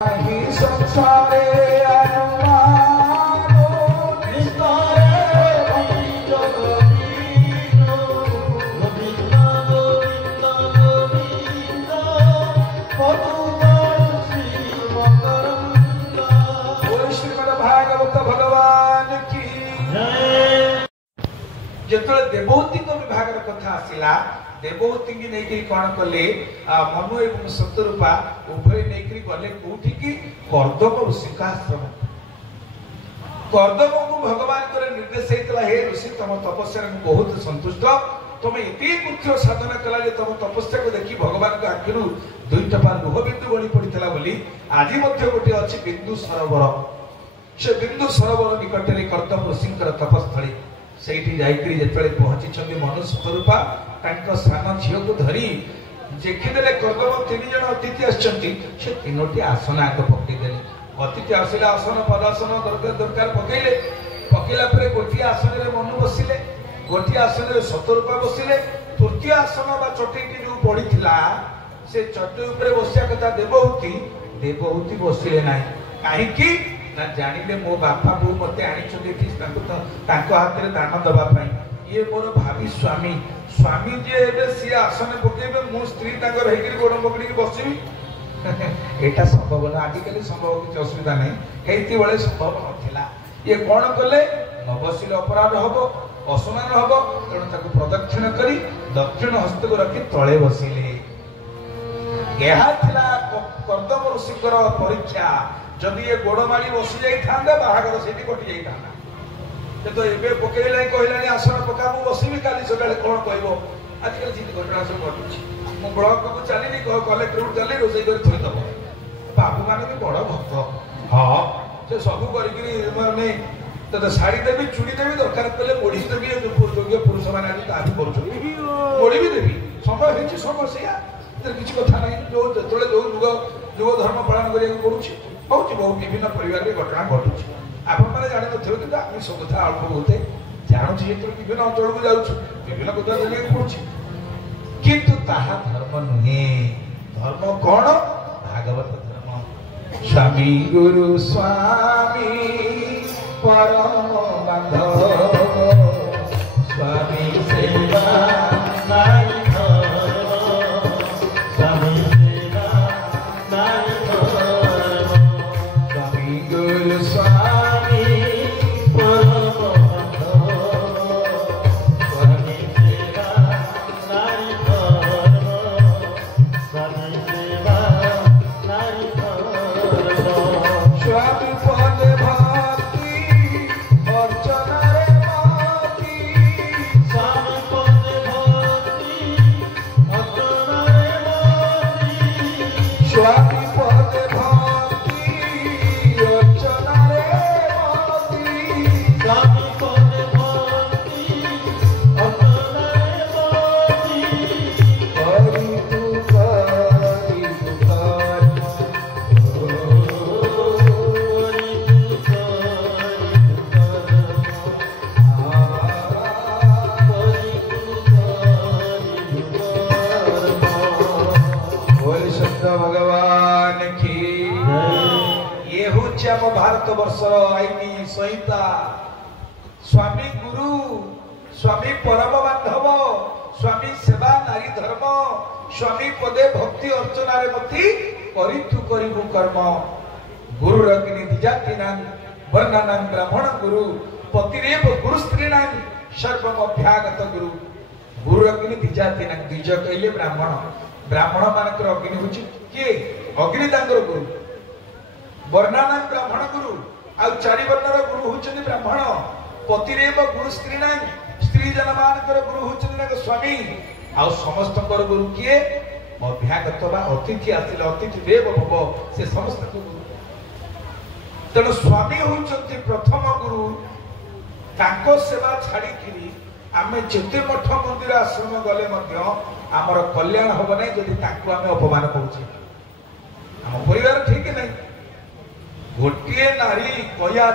संसारे जिते देवहूति विभाग कथा आसला देवहूति की नहीं कौन कले मनु एवं सतरूपा उभय नहीं गले कौटी की कर्दम ऋषिकाश्रम कर्दम को भगवान निर्देश होता हे ऋषि तुम तपस्या बहुत संतुष्ट तुम ये उच्च साधना कला तुम तपस्या को देखी भगवान को आखिर दुई टपा लुह बिंदु गड़ी पड़ता आज गोटे अच्छी बिंदु सरोवर से बिंदु सरोवर निकट में कर्दम ऋषि तपस्थली से जिते पहुंची मनु सतरूपा सान झील को धरी देखीदे कर्दम तीन जन अतिथि आसे तीनोटी आसन आग पकईदे अतिथि आसले आसन पदासन दरकार पकईले पकईला गोटे आसन में मनु बसिले गोटे आसन में सतरूपा बसिले तृतीय आसन बा चटईटी जो पड़ा से चटई उपर बसिया कथा देवहूति देवहूति बसिले ना कहीं ना जानिले मो बापा बो मते हाथ में दान दवाई ये मोर भावी स्वामी स्वामी जी सी आसन पकेबे मो स्त्री गोड़ पकड़ी बसबी एटा संभव ना आजिकल संभव किसी असुविधा नहीं बेले संभव नाला ये कौन कले न बसिले अपराध हम असमान हम तेणु प्रदक्षिण कर दक्षिण हस्त को रखी तले बसिले कर्दम ऋषिकर परीक्षा जदि ये गोड़माड़ी बसी जाता बाहागर से कटि जाता तो ये पकईला कहला आसन पका बसबी काली सका कौन कह आजिकल जी घटना सब घटुच्छी मु ब्लक को चलनी कलेक्टर को चली रोसे कर थोदब बाबू मान भी बड़ भक्त हाँ से सब करने तो शाढ़ी देवी चूड़ी देवी दरकार कले मोड़ी देवी योग्य पुरुष मैंने आज मोड़ी भी देवी समय हो समय से किसी कथा ना जो जो युग धर्म पालन करा पड़ुच्छी हूँ बहुत विभिन्न परिवार में घटना घटुच्छी आपण मैंने जानी कि आम सब कथा अल्प बहुत जानूँ जो विभिन्न अंचल को जाऊँ विभिन्न कथा जाना पड़ुच्छी किंतु ताहा धर्म नुहे धर्म कौन भागवत धर्म स्वामी गुरु स्वामी परम बांधव स्वामी सेवा नारी स्वामी सेवा नारी स्वामी गुरु स्वामी परम भगवान की ये हूँ भारत वर्षर आईनी संहिता स्वामी गुरु स्वामी परम बांधव स्वामी सेवा नारी धर्म स्वामी पदे भक्ति अर्चना मती करिथु करिबु कर्म गुरु अग्नि द्विजाति नाम वर्णनाम ब्राह्मण गुरु पतिरेव गुरु स्त्री नाम सर्वम अभ्यागत गुरु गुरु अग्नि द्विजाति नाम द्विज कहले ब्राह्मण ब्राह्मण मानकर अग्नि हूँ किए अग्नि गुरु वर्णानाम ब्राह्मण गुरु आ चारि वर्णर गुरु होचंदी ब्राह्मण पतिरेव गुरु स्त्री नाम स्त्री जन मानकर गुरु होचंदी स्वामी आ समस्त गुरु किए अभ्यागत बा अतिथि आसिले अतिथि देव भव से समस्त गुरु तेणु स्वामी होचंदी प्रथम गुरु ताको सेवा छाड़ी आमे जेते मठ मंदिर आश्रम गले आमर कल्याण हम ना जदि आम अपमान करुचे आम परिवार ठीक नहीं गोटे नारी कया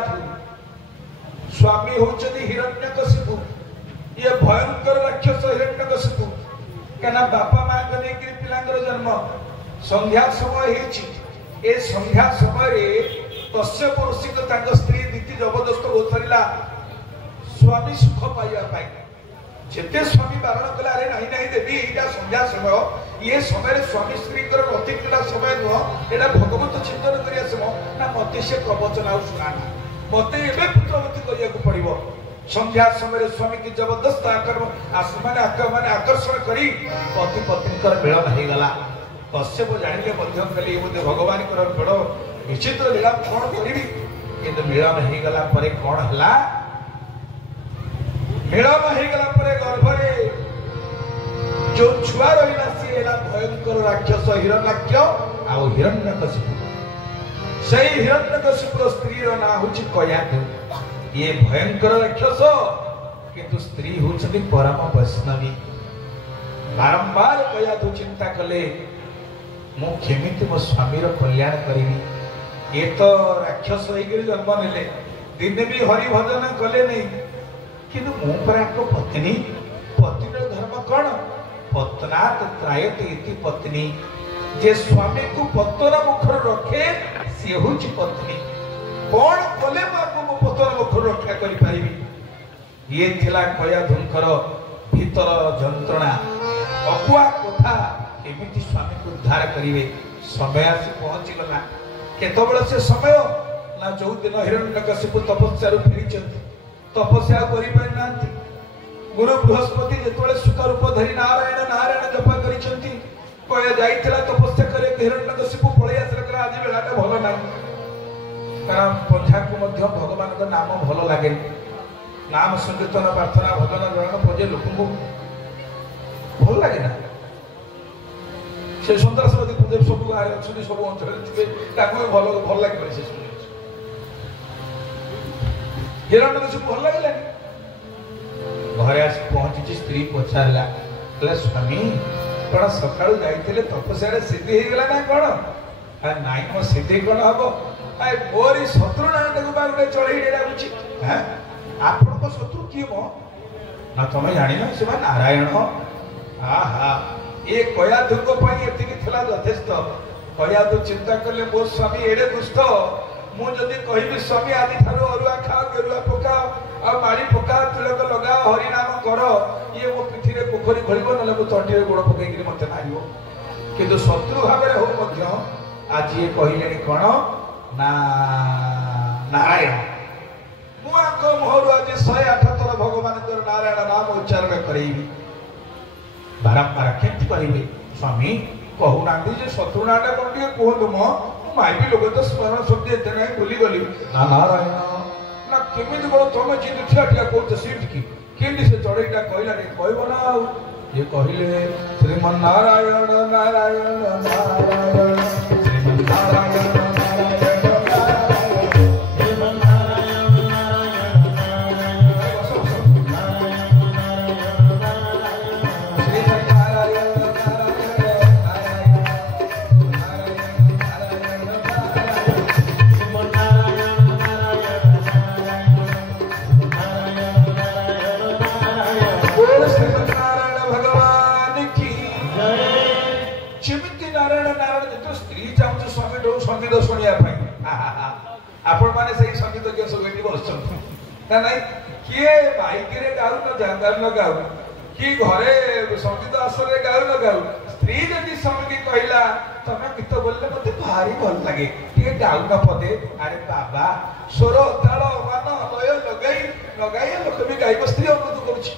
स्वामी होचंदी हिरण्यकशिपु ये भयंकर राक्षस हिरण्यकशिपु क्या बापा माँ को लेकर पिलांगर जन्म संध्या समय ए संध्या समय कश्यप ऋषि को स्त्री दीति जबरदस्त होता स्वामी सुख पाइबा जिते स्वामी बारण कले अरे नहीं नहीं देवी यहाँ संध्या समय ये समय स्वामी स्त्री अतिथिला समय नुह यहाँ भगवत चिंतन कर ना मत से प्रवचन आ शुणाना मत एवं पुत्रवती करने पड़ो संध्या समय स्वामी की जबरदस्त माने आकर्षण करी पति पत्नी मिलन हो गला कश्यप जानिले कहले बोधे भगवान बड़ विचित्र लीला कौन करी कि मिलन हो गला कौन है मिलन हो गला गर्भरे जो छुआ रहा सी भयंकर राक्षस हिरण्याक्ष आउ हिरण्यकशिपु से हिरण्यकशिपुर स्त्री ना हूँ कयाधु ये भयंकर राक्षस किंतु स्त्री होती परम वैष्णवी बारंबार कयाधु चिंता कले मुझे मो स्वामी कल्याण करी ये तो राक्षस होकर जन्म नेले दिने भी हरि भजन कले नहीं किंतु मुझे पत्नी पत्नी धर्म कौन पत्नात त्रायते इति पत्नी जे स्वामी को पत्तर मुखर रखे सी हूँ पत्नी कौन कले मो पत्तर मुखर रक्षा करी ये थिला कयाधुंकर भीतर जंत्रणा अकुआ कथा एमिति स्वामी को उद्धार करिवे समय आसी पहुंची गला केतबेले से समय ना जो दिन हिरण्यकशिपु तपस्या फेरी तपस्या करि गुरु बृहस्पति जिते सुख रूप धरी नारायण नारायण जपा कर तपस्या कर हिरण्यकशिपु पलि आस आज बेलाटा भल ना कारण पंझा को भगवान का नाम भल लगे नाम संकीर्तन प्रार्थना भजन ग्रहण पजे लोक भल लगे ना से सन्तासवादी पूजा सब गाँव अच्छे सब अंचल भल भल लगे हिरण्यकशिपु भल लगे घरे आस पहुंची स्त्री पचारा स्वामी कौन सका जाते तपस्या सिद्धि हो गला ना कौन नाई मो सिद्धि कौन हम मोरी शत्रु ना गोटे चढ़ई लगुच आपण शत्रु किए मो ना तुम जान से नारायण आहा ये कयाधु यथेष्ट कयाधु चिंता कले मो स्वामी एडे दुष्ट मुझे कहबी स्वामी आदि ठार अरुआ खाओ गेरुआ पकाओ आ माड़ी पकाओ तिलक लगाओ हरिनाम कर ये मो पिठी रे पोखरी खोल ना तंटी गोड़ पकई मत मार कि शत्रु भाव हो आज ये कहले कौन ना नारायण मुझे मुहर आज 108 थर भगवान नारायण नाम उच्चारण करी बारंबार केमती करेंगे स्वामी कहूना शत्रु नाटा कौन टे कहतु मो माइबी लोग तो स्मरण शक्ति एते नहीं भूली गली ना नारायण ना केमिति बड़ तुम जिंदु ठिया ठिया कहते सीट की केमती से चढ़ईटा कहला नहीं कहब ना ये कहले श्रीमन नारायण नारायण नारायण श्रीमन नारायण आपण माने सही संगीत के सब एटी बसछन ना नहीं किए बाइक रे गाउ न जानदार न गाउ कि घरे संगीत आसर रे गाउ न गाउ स्त्री जदी संगीत कहला तमे गीत बोलले मते भारी भल लागे के गाउ न पदे अरे बाबा स्वर ताल मान लय लगाई लोक भी गाइब स्त्री अनुरोध करूछि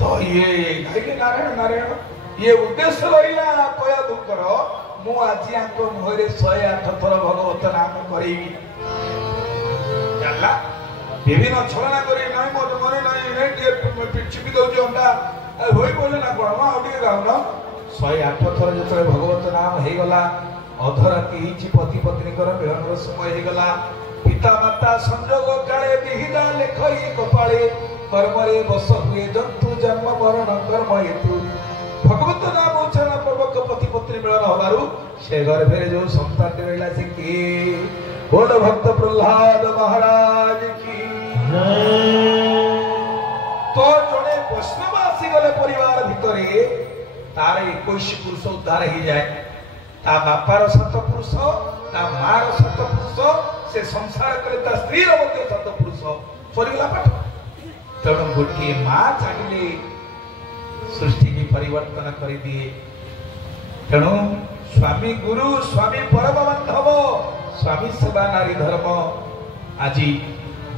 तो ये गाइले नारायण नारायण ये उद्देश्य रहिला कया दुकर मु आज आंको मुहरे 108 थर भगवत नाम करी जानला विभिन्न छलना करी नाही मोर मने नाही ने चिपी दउ जे अंडा होई बोले ना कोन आ ओडी गाउन 108 थर जतरे भगवत नाम हे गला अधराती हिची पति पत्नी कर मिलन समय हे गला पिता माता संजोग काले विहिता लेखई कपाळे कर्मरे बस हुए जंतु जन्म मरण कर्म हेतु भगवत नाम उच्चारण पूर्वक पति पत्नी मिलन हबारु से गर्भे जो संतान रहिला से की बोल भक्त प्रहलाद महाराज की तो जड़े वैष्णव आसी गले परिवार भितरे तार 21 पुरुष उद्धार हो जाए ता बापार सतपुरुष ता मार सतपुरुष से संसार करे ता स्त्री मध्य सतपुरुष सरीगला पाठ तेणु गोटे माँ चाहिए सृष्टि की परिवर्तन कर दिए तेणु स्वामी गुरु स्वामी परम बांधव स्वामी सेवा नारी धर्म आज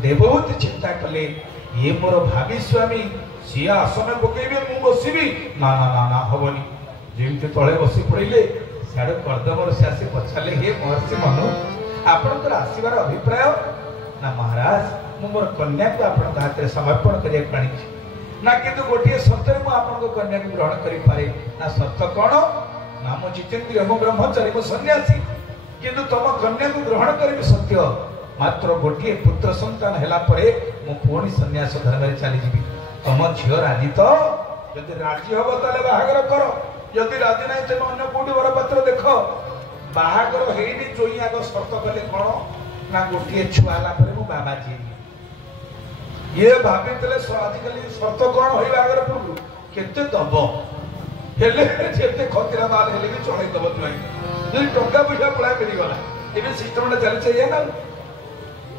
देवहूति चिंता कले ये मोर भावी स्वामी सी आसन पकईबे मु बसबी ना ना ना ना हबनी जेमती तले बसी पड़े सियाड़ कर्दमर से आसी पचारे हे महर्षि मनु आपणकर आसबार अभिप्राय ना महाराज मु मोर कन्या को आपण हाथ में समर्पण करिया प्राणी ना किंतु गोटे सत्य मु आपण कन्या को ग्रहण करि पारे ना सत्य कौन ना मु जितेंद्रिय मु ब्रह्मचारी मु सन्यासी किंतु तुम कन्या को ग्रहण करी सत्य मात्र गोटे पुत्र संतान हैला परे मु पुणी सन्यास धर्म में चली जीवी तुम झील राजी तो जदि राजी हम ताले बाहागर कर जदि राजी नहीं तुम अन्य कोटी वर पात्र देख बाहागर हेनी जोई आग शर्त कले कौन ना गोटे छुआ परे मु बाबा जी ये भाभी आजिकल शर्त कौन हो बाहागर पूर्व केते दब हेले जेते खतिरा माल हेले भी चढ़ाई दब जुआई जो टंका पैसा पड़ा मिलगला ये सिस्टम चली चाहिए ना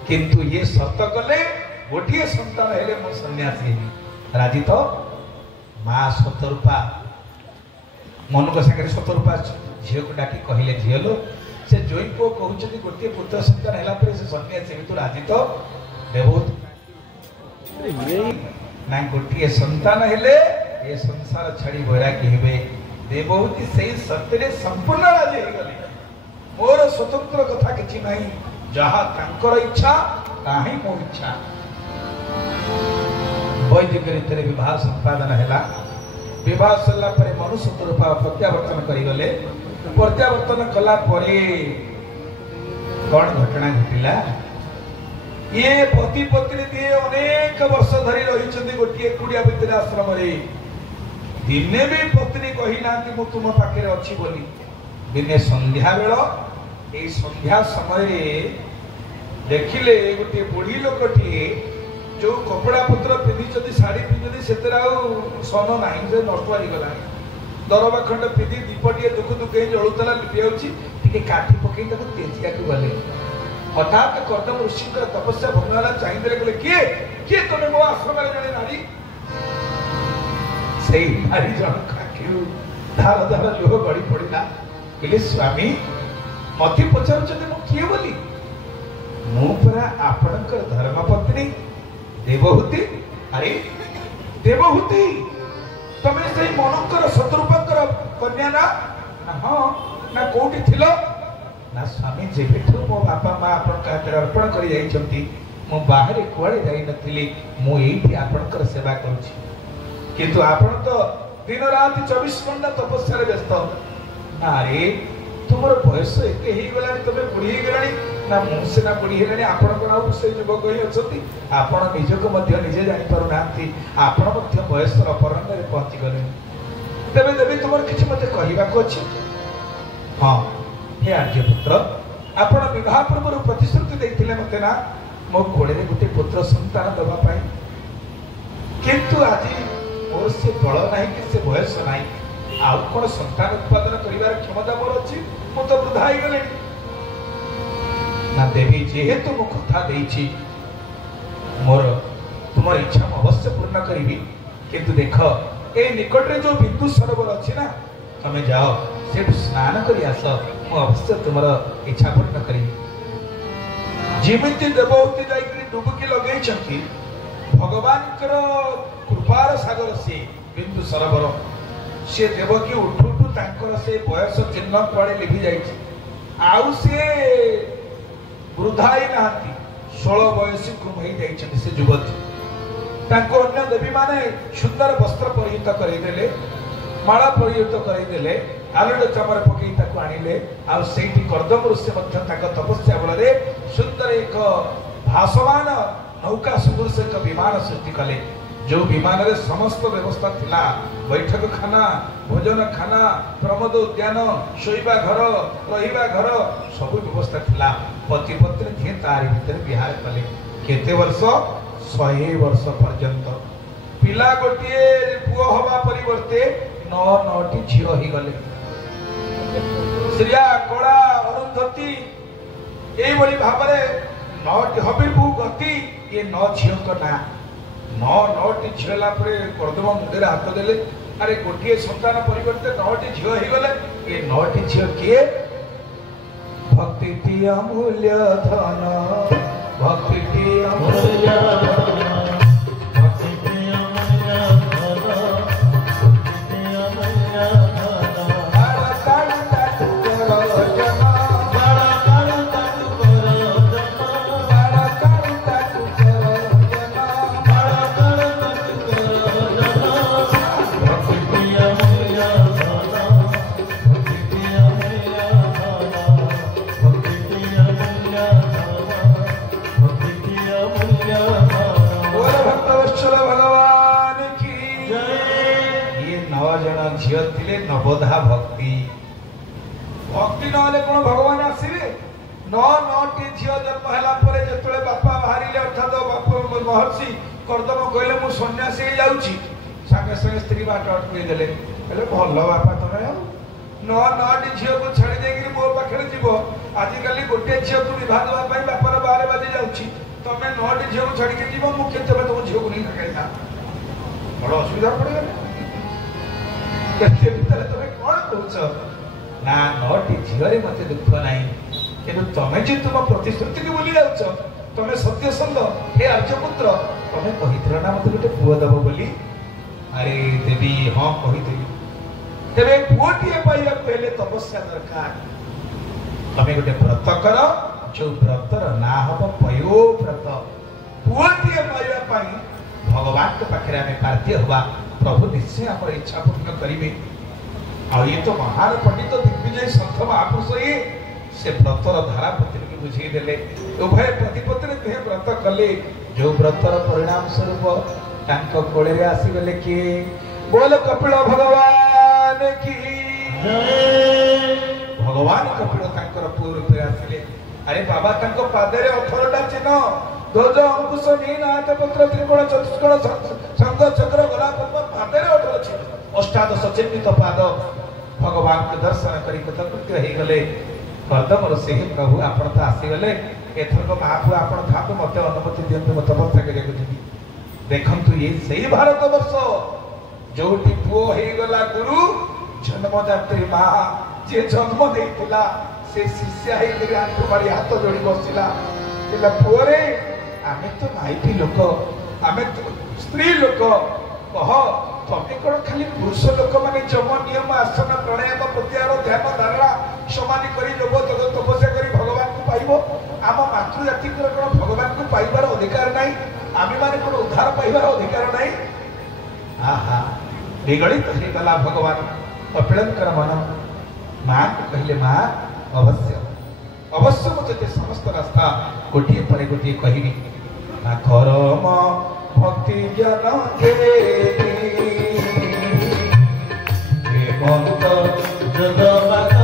किंतु ये शर्त कले गोटे संतान हेले मु सन्यासी राजी तो माँ सतरूपा मन को सागर सतरूपा झील को डाकी कहले झील से जोई पु कहते गोटे पुत्र संतान है से सन्यासी भी तो राजी तो देवहूत ना गोटे संतान हेले ये संसार छाड़ी बैरागी हेबे देवहूति सही सत्य संपूर्ण राजी हो गले मोर स्वतंत्र कथा किछि नहीं जहा तांकर इच्छा ताही मो इच्छा वैदिक रीति विवाह संपादन है विवाह सरला परे मनुष्य रूपा प्रत्यावर्तन करिगले प्रत्यावर्तन कला परे कौन घटना घटिला ये पति पत्नी दिए अनेक वर्ष धरी रही गोटे कुड़िया भितर आश्रम दिने भी पत्नी कही ना मु तुम पाखे अच्छी बोली दिने संध्या बेल ये संध्या समय देखिले गोटे बुढ़ी लोकटी जो कपड़ा पत्र पिंधि शाढ़ी पिंधि से सन ना से नष्ट हो गला दरबा खंड पिंधि दीपटे दुख दुख जलुला लिपि काठी पकई तेजिया गले हठात कर्दम ऋषि तपस्या भंगला चाहिए कहले किए किए तुम मो आश्रम जड़े नारी से नारी जन आखिर धार धार लुह गड़ी पड़ा कहले स्वामी मत पचार किए बोली मुरा आपणकर धर्मपत्नी देवहूति अरे देवहूति तमें से मनकर सतरूपकर कन्या ना हाँ ना कौटी थिल ना स्वामी जेठू मो बापा माँ आप अर्पण कर बाहर कुआड़े जाई नथिली मु एठी आपणकर सेवा करूची किंतु आपण तो दिन रात 24 घंटा तपस्या व्यस्त अरे तुमर बयस एके ही गलानी तबे बुढ़ी ही गलानी ना मु सेना बुढ़ी हेलानी आपण कोन आउ से युवक ही अछती आपण निजको मध्य निजे जानि पारु नांती आपण मध्य बयस अपरण रे पहुंची गले तबे देबी तुमर किछि मते कहिबा को अछि हां हे आर्यपुत्र आपण विवाह पूर्व प्रतिश्रुति देथिले मते ना मो कोड़े रे गुटे पुत्र संतान दबा पाई किंतु आज मोर से बल नाही कि से बयस नाही आउ कोन संतान उत्पादन करिवार क्षमता मोर अछि मु तो वृद्धा ही गले ना देवी जेहेतु मु कथा देछि मोर तुमर इच्छा अवश्य पूर्ण करिबी किंतु देख ए निकट रे जो बिंदु सरोवर अछि ना तमे जाओ से स्नान करी आस मु अवश्य तुमर इच्छा पूर्ण करी जेमिति देवहूति जाई डुबकी लगई छथि भगवान कृपार सागर से बिंदु सरोवर से देवकी उठु उठु तांकर से बयस चिन्ह कुआड़े लिभि जाइछि आउ से वृद्धाई नाती 16 बयसी कुमई जाइछथि से युवती तांको अन्य देवी माने सुंदर वस्त्र परिहित करैदेले माला परिहित करैदेले आलोड चामर पकई ताको आनिले आ सेठी कर्दम ऋषि मध्य ताको तपस्या बलरे सुंदर एक भासमान नौका सदृश एक विमान सृष्टि कले जो विमान रे समस्त व्यवस्था थिला बैठक खाना भोजन खाना प्रमोद उद्यान शोइबा घर रहिबा घर सब व्यवस्था थिला पति पत्नी थे तार भीतर विहार कले केते वर्ष 100 वर्ष पर्यंत पिला गोटिए पुओ हवा परिवर्ते 9 टी झियो ही गले अनुश्रिया कला अरुंधति ये भाव हबीबू गति ये 9 झील ना 9टी झीला करदम मुंडे हाथ देले अरे गोटे संतान परिवर्ते 9टी झील हो गले ये 9टी झील किए भक्ति अमूल्य धन भक्ति अमूल्य नवधा भक्ति भक्ति ना कौन भगवान आसवे 9टी झील जन्म है जो बापा बाहर अर्थात बापा महर्षि करदम कहले मु सन्यासी जाऊँगी सागे सागे स्त्री बाट अटकईदे भल बापा तुम 9टी झील को छाड़ी देकर मो पाखे जीव आजिकल गोटे झील को विवाह देवाई बापार बारे बाजी जाऊँगी तुम्हें 9टी झील को छाड़ी जीव मुझे तुम झील को नहीं खा बड़ असुविधा पड़ेगा तुम कौन कौच ना 9टी झील मत दुख ना कि तुम्हें जो तुम प्रतिश्रुति की बोली जाऊच तुम्हें सत्य संग हे आर्यपुत्र तुम्हें कही ना मत गोटे पुओ दब बोली अरे देवी हाँ कही तेरे पुओटे पाइबा पहले तपस्या दरकार तुम्हें गोटे व्रत कर जो व्रतर ना हम पयो व्रत पुओटे पाइबा भगवान के पाखे आम बाध्य हवा प्रभु निश्चय आम इच्छा पूर्ण करेंगे आ ये तो महान पंडित दिग्विजय संत महापुरुष ये से व्रतर धारा पत्नी की बुझेदेले उभय प्रतिपत्ति दुहे व्रत कले जो व्रतर परिणाम स्वरूप कोड़े आसीगले किए बोल कपिल भगवान की भगवान कपिल पुओ रूपे आसिले अरे बाबा पादे 18टा चिन्ह ध्वज अंकुश नील आठ पत्र त्रिकोण चतुष्कोण संग चक्र गला पद्म पादे 18 चिन्ह अष्टादश चिन्हित पाद भगवान के दर्शन करी कृतकृत्य हो गले कर्दमर से ही प्रभु आपण तो आसीगले एथरक महाप्रभु आपण था मत अनुमति दिंतु मत तपस्या करिया देखंतु ये सही भारत वर्ष जोटी पुओ हो गला गुरु जन्मदात्री माँ जे जन्म देइतिला से शिष्या होकर आंखु मारी हाथ जोड़ी बसला पुओरे आम तो माइपी लोक आम तो स्त्री लोक कह तमें कौन खाली पुरुष लोक मैंने जम नियम आसन प्राणायाम प्रत्याहार ध्यान धारणा समाधि कर लोभ जगत तपस्या कर भगवान को पाइब आम मातृजाति कौन भगवान को पाइबार अधिकार नहीं आम मैंने कौन उद्धार पाइबार अधिकार नहीं आहा विगलित हो गला भगवान कपिलंकर मन माँ को कहले माँ अवश्य अवश्य मुझे समस्त रास्ता गोटे पर गोटे कहबी ना करम भक्ति ज्ञान जगत